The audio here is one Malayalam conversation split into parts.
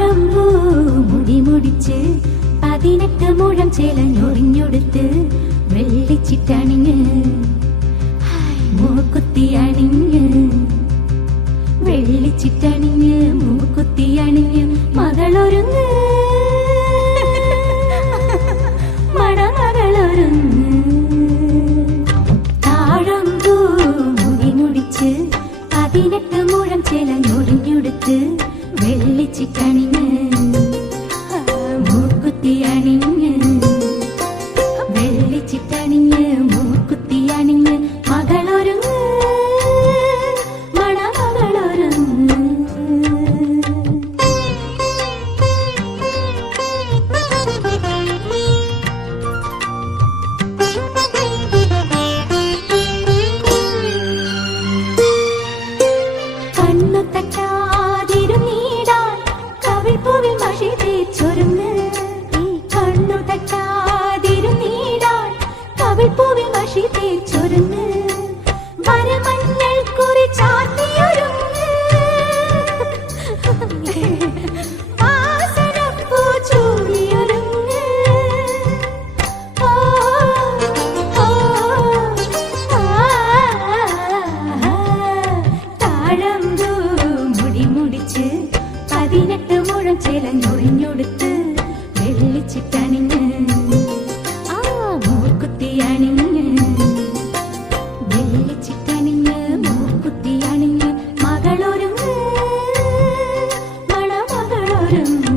താഴമ്പൂ മുടി മുടിച്ച് 18 മുഴം ചേലഞ്ഞൊറിഞ്ഞൊടുത്ത് വെള്ളിച്ചിട്ടണിഞ്ഞ് മൂക്കുത്തി അണിഞ്ഞ് വെള്ളിച്ചിട്ടണിഞ്ഞ് മൂക്കുത്തി അണിഞ്ഞ് മകളൊരുങ്ങ് മണമകളൊരുങ്ങ് താഴമ്പൂ മുടി മുടിച്ച് 18 മുഴം ചേലഞ്ഞൊറിഞ്ഞൊടുത്ത് വെള്ളിച്ചിട്ടണിഞ്ഞ് മൂക്കുത്തി അണിഞ്ഞ് വെള്ളിച്ചിട്ടണിഞ്ഞ് മൂക്കുത്തി അണിഞ്ഞ് മകളൊരുങ്ങ് മണമകളൊരുങ്ങ് കണ്ണു തട്ടാതിരുന്നീടാൻ കവിൾപ്പൂവിൽ മഷി തേച്ചൊരുങ്ങ് കണ്ണു തട്ടാതിരുന്നീടാൻ കവിൾപ്പൂവിൽ മഷി തേച്ചൊരുങ്ങ് വരമഞ്ഞൾ കുറി ചാർത്തിയൊരുങ്ങ് വാസനപ്പൂ ചൂടിയൊരുങ്ങ് ഓ ഓ താഴമ്പൂ മുടി മുടിച്ച് 18 മുഴം ചേലഞ്ഞൊറിഞ്ഞൊടുത്ത് വെള്ളിച്ചിട്ടണിഞ്ഞ് മൂക്കുത്തി അണിഞ്ഞ് വെള്ളിച്ചിട്ടണിഞ്ഞ് മൂക്കുത്തി അണിഞ്ഞ് മകളൊരുങ്ങ് മണമകളൊരുങ്ങ്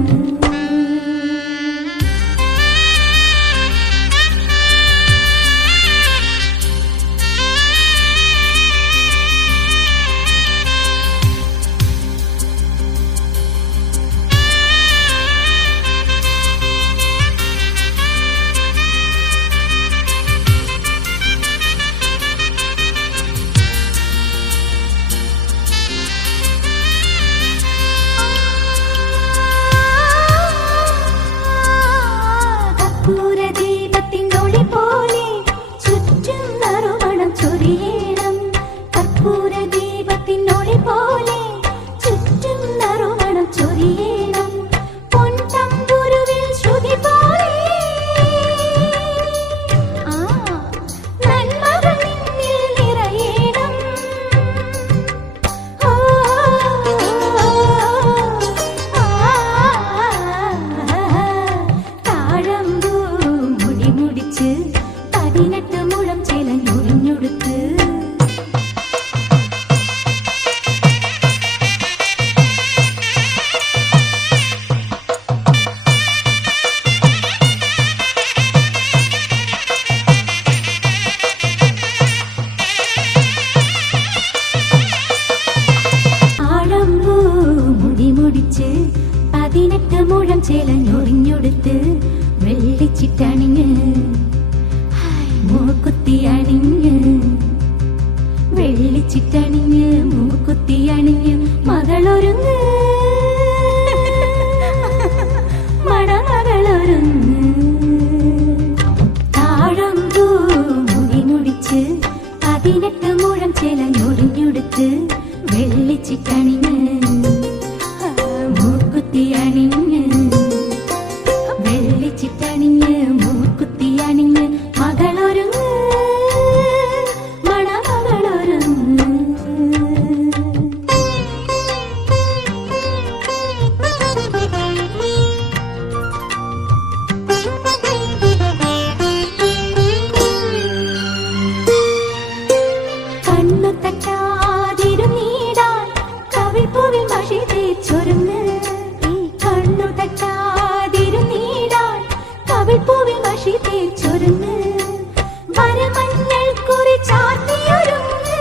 കർപ്പൂരദീപത്തിനൊളി പോലെ ചുറ്റും നറുമണം ചൊരിയണം കർപ്പൂരദീപത്തിനൊളി പോലെ ചുറ്റും നറുമണം ചൊരിയണം പൊൻതമ്പുരുവിൽ ശ്രുതി പോലെ നന്മകൾ നിന്നിൽ നിറയണം ഓ താഴമ്പൂ മുടി മുടിച്ച് 18 മുഴം ചേലഞ്ഞൊറിഞ്ഞൊടുത്ത് താഴമ്പൂ മുടി മുടിച്ച് 18 മുഴം ചേലഞ്ഞൊറിഞ്ഞൊടുത്ത് വെള്ളിച്ചിട്ടണിഞ്ഞ് മൂക്കുത്തി അണിഞ്ഞ് വെള്ളിച്ചിട്ടണിഞ്ഞ് മൂക്കുത്തി അണിഞ്ഞ് മകളൊരുങ്ങ് മണമകളൊരുങ്ങ് താഴമ്പൂ മുടി മുടിച്ച് 18 മുഴം ചേലഞ്ഞൊറിഞ്ഞൊടുത്ത് വെള്ളിച്ചിട്ടണിഞ്ഞ് മൂക്കുത്തി അണിഞ്ഞ് വെള്ളിച്ചിട്ടണിഞ്ഞ് മൂക്കുത്തി അണിഞ്ഞ് മകളൊരുങ്ങ് മണമകളൊരുങ്ങ് കണ്ണു തട്ടാതിരുന്നീടാൻ കവിൾപ്പൂവിൽ മഷി തേച്ചൊരുങ്ങ് കണ്ണു തട്ടാതിരുന്നീടാൻ കവിൾപ്പൂവിൽ മഷി തേച്ചൊരുങ്ങ് വരമഞ്ഞൾ കുറി ചാർത്തിയൊരുങ്ങ്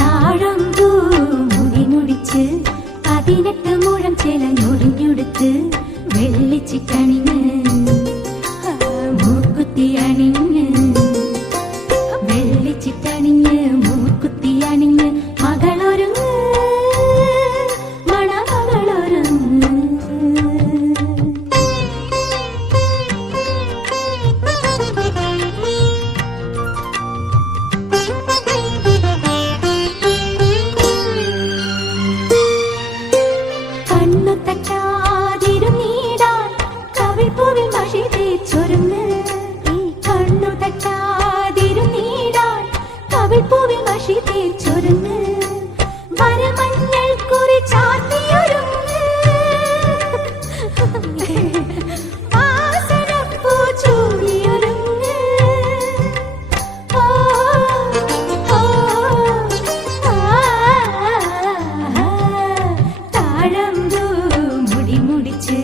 താഴമ്പൂ മുടി മുടിച്ച് 18 മുഴം ചേലഞ്ഞൊറിഞ്ഞൊടുത്ത് വെള്ളിച്ചിട്ടണിഞ്ഞ് മൂക്കുത്തി അണിഞ്ഞ് വെള്ളിച്ചിട്ടണിഞ്ഞ് മൂക്കുത്തി അണിഞ്ഞ് മകളൊരുങ്ങ് മണമകളൊരുങ്ങ് തട്ടാതിരുന്നീടാൻ കവിൾപ്പൂവിൽ മഷി തേച്ചൊരുങ്ങ്. ഈ കണ്ണു തട്ടാതിരുന്നീടാൻ കവിൾപ്പൂവിൽ മഷി തേച്ചൊരുങ്ങ്. വരമഞ്ഞൾ കുറി ചാർത്തിയൊരുങ്ങ്. വാസനപ്പൂ ചൂടിയൊരുങ്ങ്. ഓ, ഓ, ആ, താഴമ്പൂ മുടി മുടിച്ച്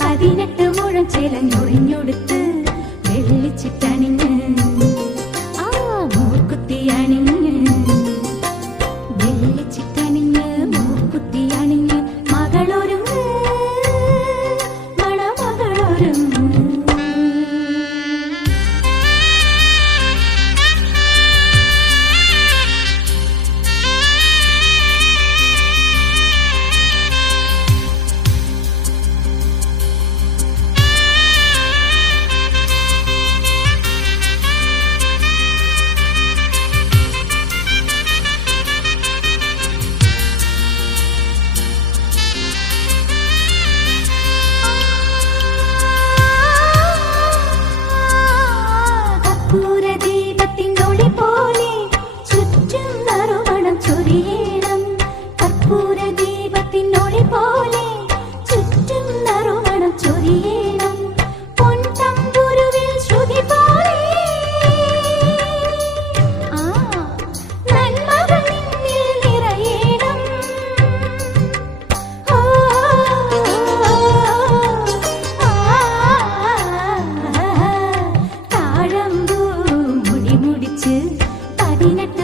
18 മുഴം ചിലഞ്ഞൊറിഞ്ഞൊടുത്ത് വെള്ളിച്ചിട്ടണിഞ്ഞ് ആ മൂക്കുത്തി അണിഞ്ഞ് വെള്ളിച്ചിട്ടണിഞ്ഞ് മൂക്കുത്തി അണിഞ്ഞ് മകളൊരുങ്ങ് മണമകളൊരുങ്ങ്. കർപ്പൂരദീപത്തിനൊളി പോലെ ചുറ്റും നറുമണം ചൊരിയണം. കർപ്പൂരദീപത്തിനൊളി പോലെ ചുറ്റും നറുമണം ചൊരിയണം. പൊൻതമ്പുരുവിൽ ശ്രുതി പോലെ ആ നന്മകൾ നിന്നിൽ നിറയണം. ഓ, താഴമ്പൂ മുടി മുടിച്ച് 18